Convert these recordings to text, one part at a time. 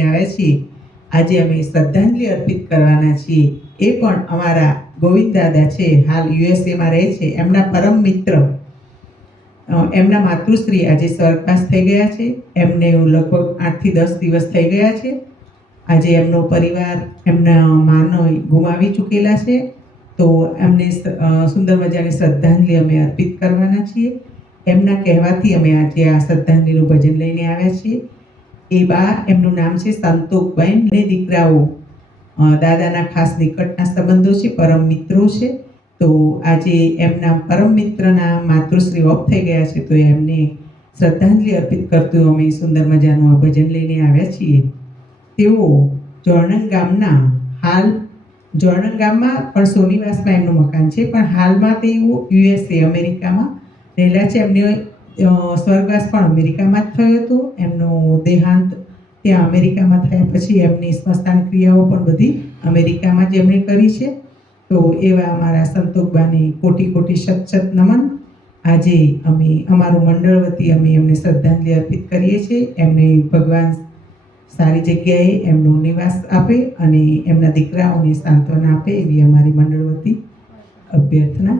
આવ્યા છીએ। આજે અમે શ્રદ્ધાંજલિ અર્પિત કરવાના છીએ। એ પણ અમારા ગોવિંદ દાદા છે, હાલ યુએસએમાં રહે છે। એમના પરમ મિત્ર, એમના માતૃશ્રી આજે સ્વર્ગવાસ થઈ ગયા છે। એમને લગભગ 8 થી 10 દિવસ થઈ ગયા છે। આજે એમનો પરિવાર એમના માનો ગુમાવી ચૂકેલા છે। તો એમને સુંદર મજાની શ્રદ્ધાંજલિ અમે અર્પિત કરવાના છીએ। એમના કહેવાથી અમે આજે આ શ્રદ્ધાંજલિનું ભજન લઈને આવ્યા છીએ। એ બા, એમનું નામ છે સંતોકબેન, ને દીકરાઓ દાદાના ખાસ નિકટના સંબંધો છે, પરમ મિત્રો છે। તો આજે એમના પરમ મિત્રના માતૃશ્રી ઓફ થઈ ગયા છે, તો એમને શ્રદ્ધાંજલિ અર્પિત કરતું અમે સુંદર મજાનું આ ભજન લઈને આવ્યા છીએ। તેઓ જોણંગ ગામના, હાલ જોણંગ ગામમાં પણ સોનીવાસમાં એમનું મકાન છે, પણ હાલમાં તેઓ યુએસએ અમેરિકામાં રહેલા છે। એમને સ્વર્ગવાસ પણ અમેરિકામાં જ થયો હતો। એમનો દેહાંત ત્યાં અમેરિકામાં થયા પછી એમની સ્મશાન ક્રિયાઓ પણ બધી અમેરિકામાં જ એમણે કરી છે। તો એવા અમારા સંતોકબાને કોટી કોટી શત નમન। આજે અમે અમારું મંડળ વતી અમે એમને શ્રદ્ધાંજલિ અર્પિત કરીએ છીએ। એમને ભગવાન સારી જગ્યાએ એમનો નિવાસ આપે અને એમના દીકરાઓને સાંત્વના આપે, એવી અમારી મંડળ વતી અભ્યર્થના।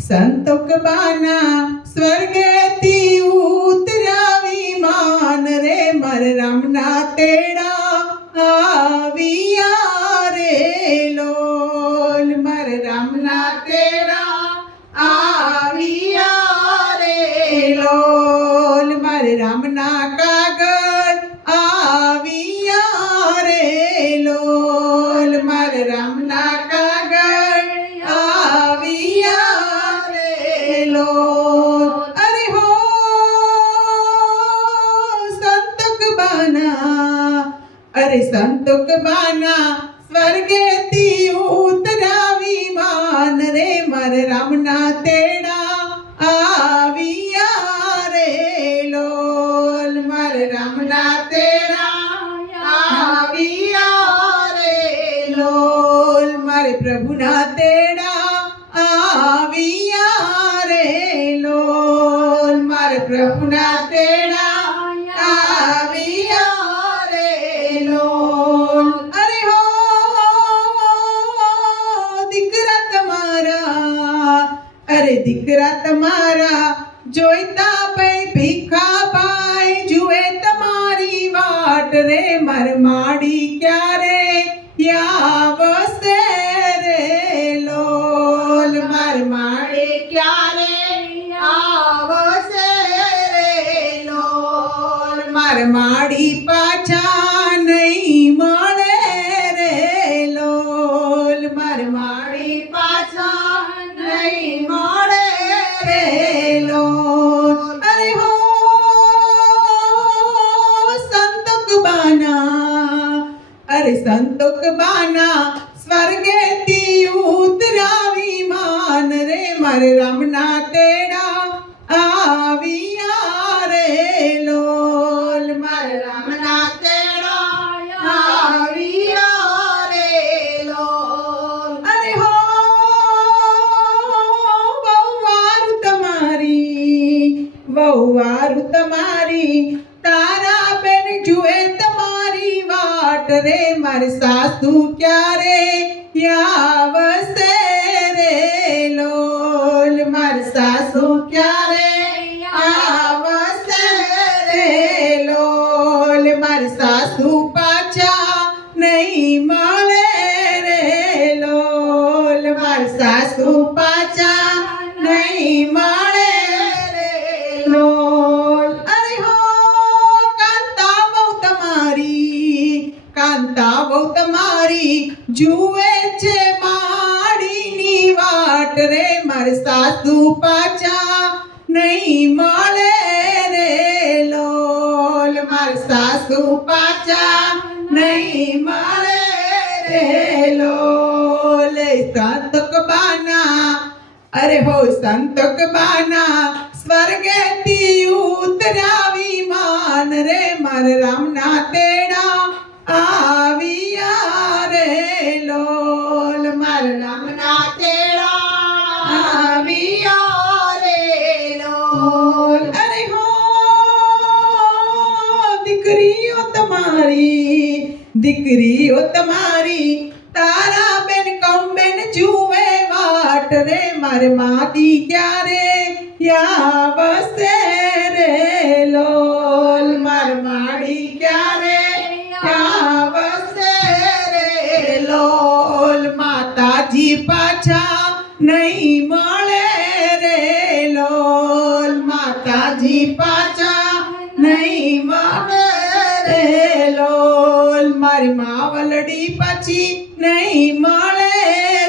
સંતોકબાના સ્વર્ગેથી ઉતરા વિમાન રે, માર રામના તેડા આવ્યા રે લોલ, માર રામના તેડા આવ્યા રે લોલ, માર રામના કાગળ આવ્યા રે લોલ, માર રામના સંતોકબાના સ્વર્ગેથી ઉતરા વિમાન રે, માર રામના તેડા આવ્યા રે લોલ, માર રામના તેડા આવ્યા રે લોલ, મારે પ્રભુના તેડા આવ્યા રે લોલ, મારે પ્રભુના તેડા દીકરા તમારા જોઈતા પઈ ભીખા પાય, જુએ તમારી વાટ રે, માર માડી ક્યારે આવશે રે લોલ, માર માડી ક્યારે આવશે રે લોલ, માર માડી પાછા નહીં મળે રે લોલ, માર માડી પાછા નહીં મળે રે લોલ। અરે હો સંતોકબાના, અરે સંતોકબાના સ્વર્ગેથી ઉતરા વિમાન રે, મારે રામના તેડા આવ્યા રે લોલ, મારે રામના તેડા આવ્યા રે લોલ। અરે હો વહુવારું તમારી, તારા બેન જુએ તમારી વાટ રે, મારી સાસુ ક્યારે આવશે રે લોલ, મારી સાસુ ક્યારે આવશે રે લોલ, મારી સાસુ પાછા નહીં મળે રે લોલ, મારી સાસુ પાછા નહીં મળે લોલ। અરે હો કાંતા બહુ તમારી જુએ છે માડીની વાટ રે, મારે સાસુ પાછા નહીં મળે રે લોલ, મારે સાસુ પાછા નહીં મળે રે લોલ। સંતોકબાના, અરે હો સંતોકબાના સ્વર્ગેથી ઉતરા વિમાન રે, માર રામના તેડા આવ્યા રે લોલ, માર રામના તેડા આવ્યા રે લોલ। અરે હો દીકરીઓ તમારી તારા બેન કમ બેન જુએ વાટ રે મારે માતી ક્યારે આવશે રે લોલ માર માડી ક્યારે આવશે રે લોલ માતાજી પાછા નહીં મળે રે લોલ માતાજી પાછા નહીં મળે રે લોલ મારી માવલડી પાછી નહીં મળે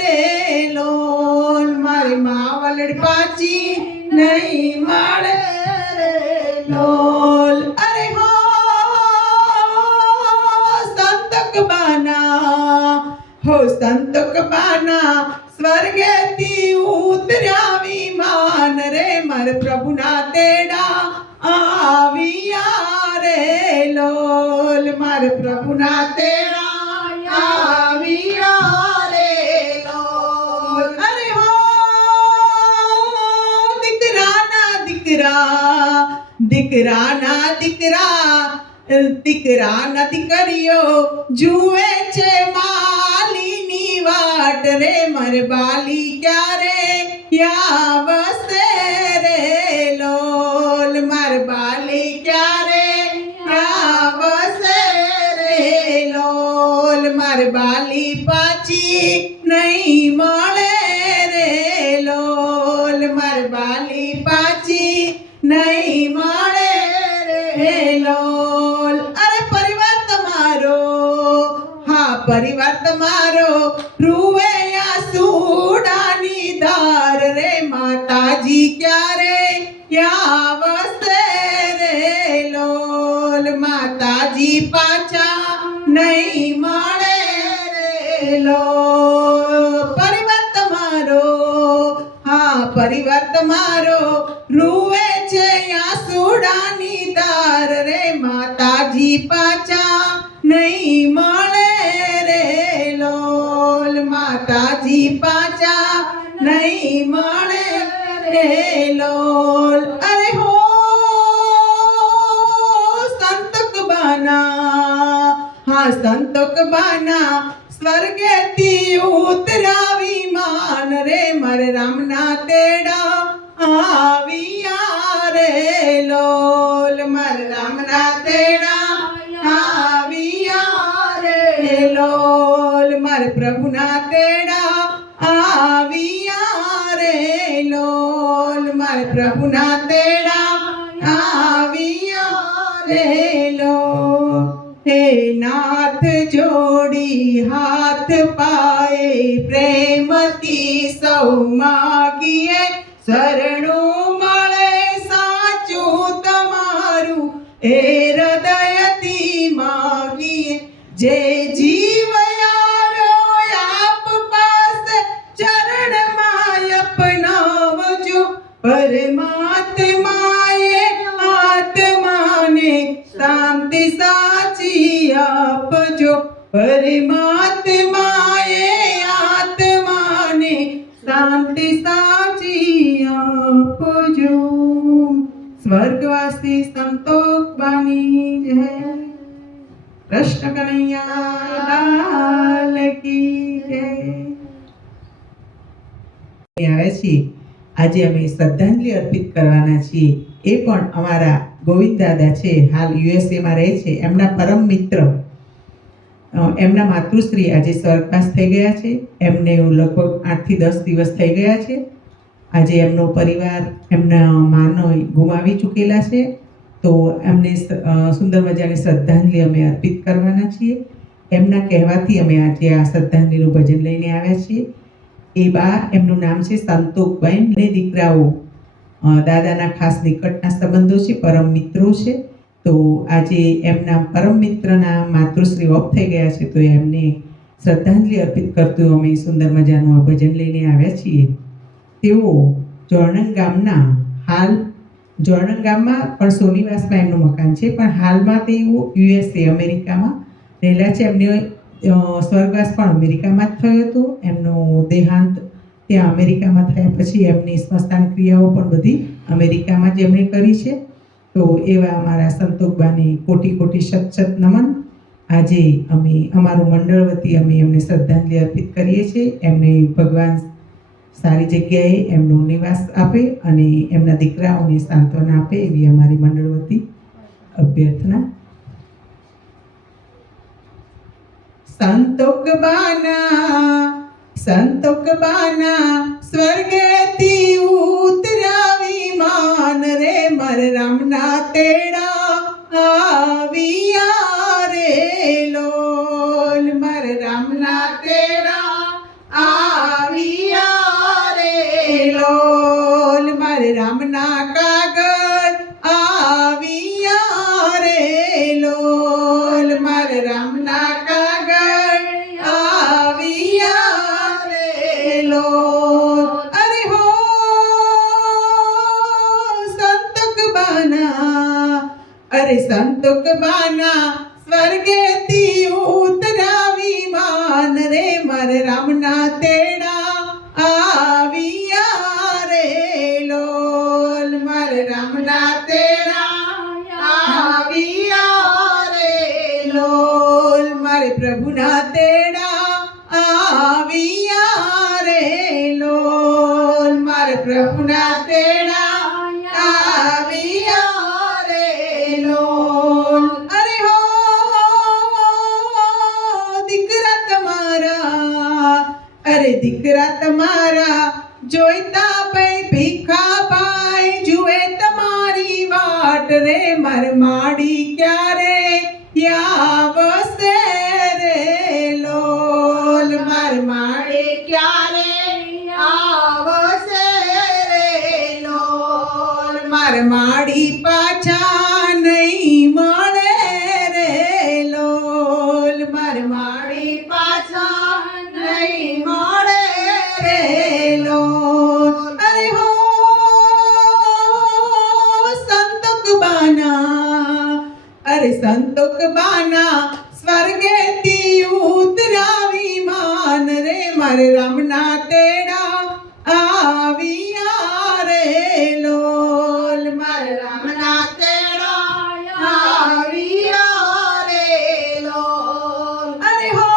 રે લોલ મારી માવલડી પાછી નહીં મળે રે લોલ અરે હો સંતક બાના સ્વર્ગેથી ઉતર્યા વિમાન રે મારે પ્રભુના તેડા આવ્યા રે લોલ મારે પ્રભુના તેડા આવ્યા રે લોલ અરે હો દીકરાના દીકરીઓ જુએ છે માલીની વાટ રે મારે બાલી ક્યારે આવશે રે લોલ મારે બાલી ક્યારે આવશે રે લોલ મારે બાલી પાછી નહીં મળે રે લોલ મારે બાલી પાછી નહીં મળે રે લોલ અરે પરિવાર તમારો રૂવે આસુડાની ધાર રે માતાજી ક્યારે આવશે રે લોલ માતાજી પાછા નહીં મળે રે લોલ પરિવાર તમારો રૂવે છે આસુડાની ધાર રે માતાજી પાછા નહીં મળે રે લોલ માતાજી પાછા નહીં મળે રે લોલ અરે હો સંતક બાના સ્વર્ગેથી ઉતર્યા વિમાન રે મારે રામના તેડા આવ્યા રે લોલ મારે રામના તેડા આવ્યા રે લોલ મારે પ્રભુના તેડા આવ્યા રે લોલ મારે પ્રભુના તેડા આવ્યા રે લોલ હે નાથ જોડી હાથ પાએ પ્રેમથી સૌ માગીએ શરણું મળે સાચું તમારું એ હૃદયથી માગીએ જે જીવ આવ્યો આપ પાસે ચરણમાં અપનાવજો પરમાત્માએ આત્માને શાંતિ સાચી આપજો પરમાત્માએ આત્માને શાંતિ સાચી આપજો સ્વર્ગવાસી સંતોષ બાની જય કૃષ્ણ કનૈયા લાલ કી જય આવે છે આજે અમે શ્રદ્ધાંજલિ અર્પિત કરવાના છીએ એ પણ અમારા ગોવિંદ દાદા છે હાલ યુએસએમાં રહે છે એમના પરમ મિત્ર એમના માતૃશ્રી આજે સ્વર્ગવાસ થઈ ગયા છે એમને લગભગ 8 થી 10 દિવસ થઈ ગયા છે આજે એમનો પરિવાર એમના માનો ગુમાવી ચૂકેલા છે તો એમને સુંદર મજાની શ્રદ્ધાંજલિ અમે અર્પિત કરવાના છીએ એમના કહેવાથી અમે આજે આ શ્રદ્ધાંજલિનું ભજન લઈને આવ્યા છીએ એ બા એમનું નામ છે સંતોકબેન ને દીકરાઓ દાદાના ખાસ નિકટના સંબંધો છે પરમ મિત્રો છે તો આજે એમના પરમ મિત્રના માતૃશ્રી ઓફ થઈ ગયા છે તો એમને શ્રદ્ધાંજલિ અર્પિત કરતું અમે સુંદર મજાનું આ ભજન લઈને આવ્યા છીએ તેઓ જોણંગ ગામમાં પણ સોનીવાસમાં એમનું મકાન છે પણ હાલમાં તેઓ યુએસએ અમેરિકામાં રહેલા છે એમને સ્વર્ગવાસ પણ અમેરિકામાં જ થયો હતો એમનો દેહાંત ત્યાં અમેરિકામાં થયા પછી એમની સ્મશાન ક્રિયાઓ પણ બધી અમેરિકામાં જ એમણે કરી છે. તો એવા અમારા સંતોકબાને કોટી કોટી શત શત નમન. આજે અમે અમારું મંડળ વતી અમે એમને શ્રદ્ધાંજલિ અર્પિત કરીએ છીએ. એમને ભગવાન સારી જગ્યાએ એમનો નિવાસ આપે અને એમના દીકરાઓને સાંત્વના આપે એવી અમારી મંડળ વતી અભ્યર્થના. સંતોકબાના સ્વર્ગેથી ઉતરાવી માન રે મર રામના તેડા આવ્યા રે લોલ. મર રામના તેડા આવ્યા રે લોલ. મર રામના કાગળ આવ્યા રે લોલ. મર રામના કાગળ આવ્યા રે લોલ. અરે હો સંતોકબાના, અરે સંતોકબાના સ્વર્ગેથી ઉતરાવી માન રે મર રામના તેડા આવ્યા રે લોલ. મર રામના તેડા આવ્યા રે લોલ. મારે પ્રભુના તેડા આવ્યા રે લોલ. મારે પ્રભુના તેડા આવ્યા રે લોલ. અરે હો દીકરા તમારા, અરે દીકરા તમારા જોઈતા પઈ ભીખા પાય જુએ તમારી વાટ રે મર માડી ક્યારે આવશે રે લોલ. મર માડી ક્યારે આવશે રે લોલ. મર માડી પાછા નહીં મળે રે લોલ. મર માડી પાછા નહીં મળે રે લોલ. અરે હો સંતોકબાના, અરે સંતોકબાના સ્વર્ગેથી ઉતરાવી માન રે મર રામના તેડા આવ્યા રે લોલ. મર રામના તેડા આવ્યા રે લોલ. અરે હો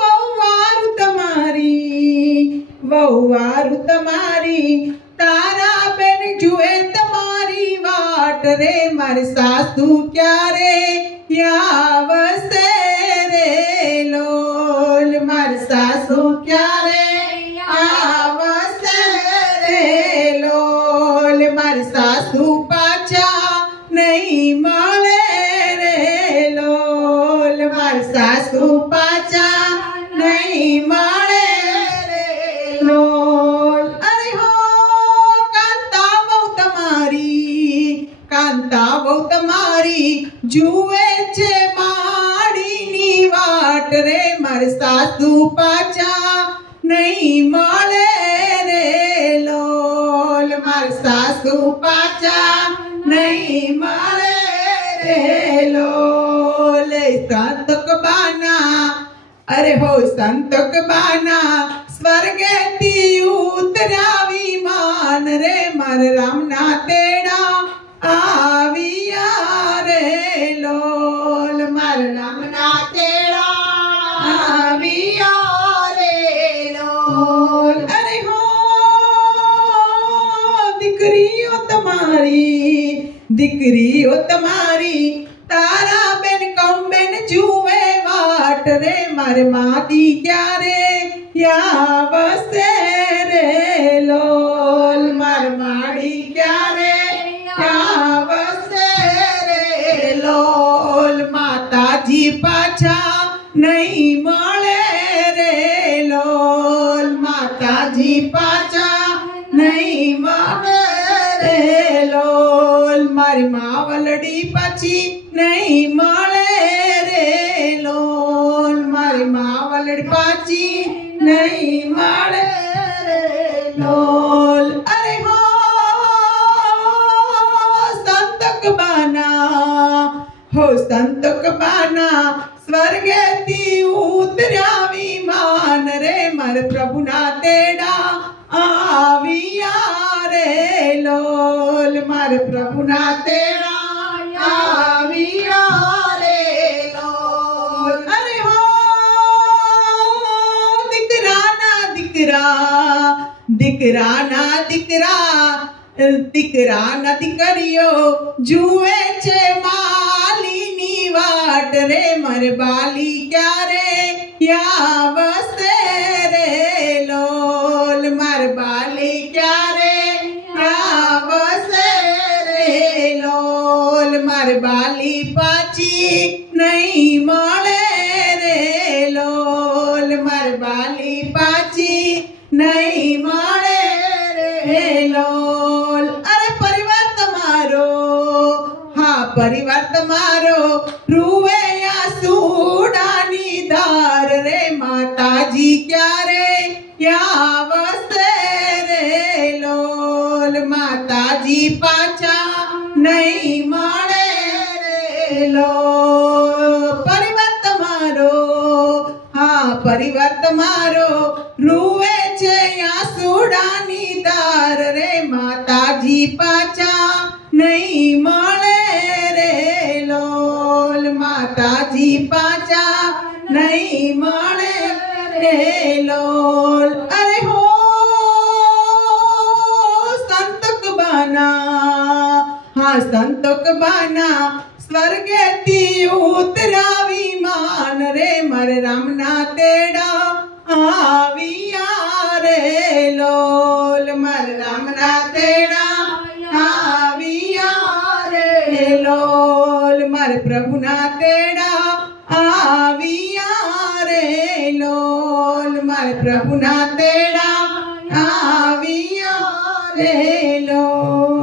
વહુવારું તમારી, વહુવારું તમારી તારા બેન જુએ તમારી વાટ રે મર સાસુ ક્યારે આવશે રે લોલ. મર સાસુ ક્યારે આવશે રે લોલ. મર સાસુ પાછા નહીં મળે રે લોલ. મર સાસુ પાછા નહીં મળે રે લોલ. અરે હો કાંતા બહુ તમારી, કાંતા બહુ તમારી જુએ છે માડીની વાટ રે મર સાસુ પાછા નહીં મળે રે લોલ. મર સાસુ પાછા નહીં મળે રે લોલ. સંતોકબાના, અરે હો સંતોકબાના સ્વર્ગેથી ઉતરાવી માન રે મર રામના તેડા આવ્યા રે લોલ. મર રામના તેડા આવ્યા રે લોલ. અરે હો દીકરીઓ તમારી, દીકરીઓ તમારી તારા બેન કમ બેન જુએ વાટ રે મર માદી ક્યારે આવશે રે લોલ. મર માડી ક્યારે આવશે રે લોલ. માતાજી પાછા નહીં મળે રે લોલ. માતાજી પાછા નહીં મળે રે લોલ. મારી માવલડી પાછી નહીં મળે રે લોલ. મારી માવલડી પાછી નહીં મળે રે લોલ. અરે હો સંતોકબાના, હો સંતોકબાના સ્વર્ગેથી ઉતર્યા વિમાન રે માર પ્રભુના તેડા આવ્યા રે લોલ માર પ્રભુના તેડા આવ્યા રે લોલ અરે હો દીકરાના દીકરા દીકરાના દીકરા દીકરાના દીકરીઓ જુએ છે માલીની વાટ રે મારે બાલી ક્યારે આવશે રે લોલ મારે બાલી ક્યારે આવશે રે લોલ મારે બાલી પાછી નહીં મળે રે લોલ મારે બાલી પાછી નહીં મળે રે લોલ અરે પરિવાર તમારો હા પરિવાર તમારો રૂવે આસુડાની ધાર રે માતાજી ક્યારે આવશે રે લોલ માતાજી પાછા નહીં મળે રે લોલ પરિવાર તમારો હા પરિવાર તમારો રૂવે છે આસુડાની ધાર રે માતાજી પાછા નહીં મળે રે લોલ માતાજી પાછા નહીં મળે રે લોલ અરે હો સંતક બાના હા સંતક બાના સ્વર્ગેથી ઉતરા વિમાન રે મારે રામના તેડા આવ્યા રે લોલ મારે રામના તેડા આવ્યા રે લોલ મારે પ્રભુના તેડા આવ્યા રે લોલ મારે પ્રભુના તેડા આવ્યા રે લોલ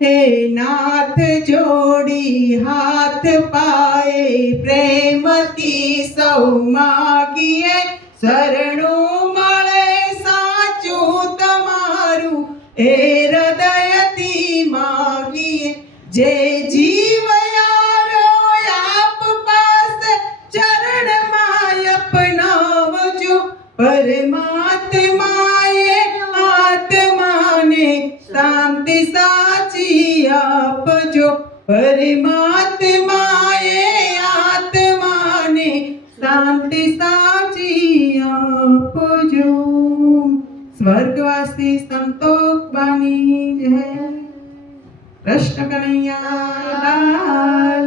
હે નાથ જોડી હાથ પાએ પ્રેમથી સૌ માગીએ શરણું મળે સાચું તમારું એ હૃદયથી માગીએ જે જીવ આવ્યો આપ પાસે ચરણમાં અપનાવજો પરમાત્માએ આત્માને શાંતિ સાચી આપજો પરમાત્માએ આત્માને શાંતિ સાચી આપજો સ્વર્ગવાસી સંતોષ બાની જય કૃષ્ણ કનૈયા લાલ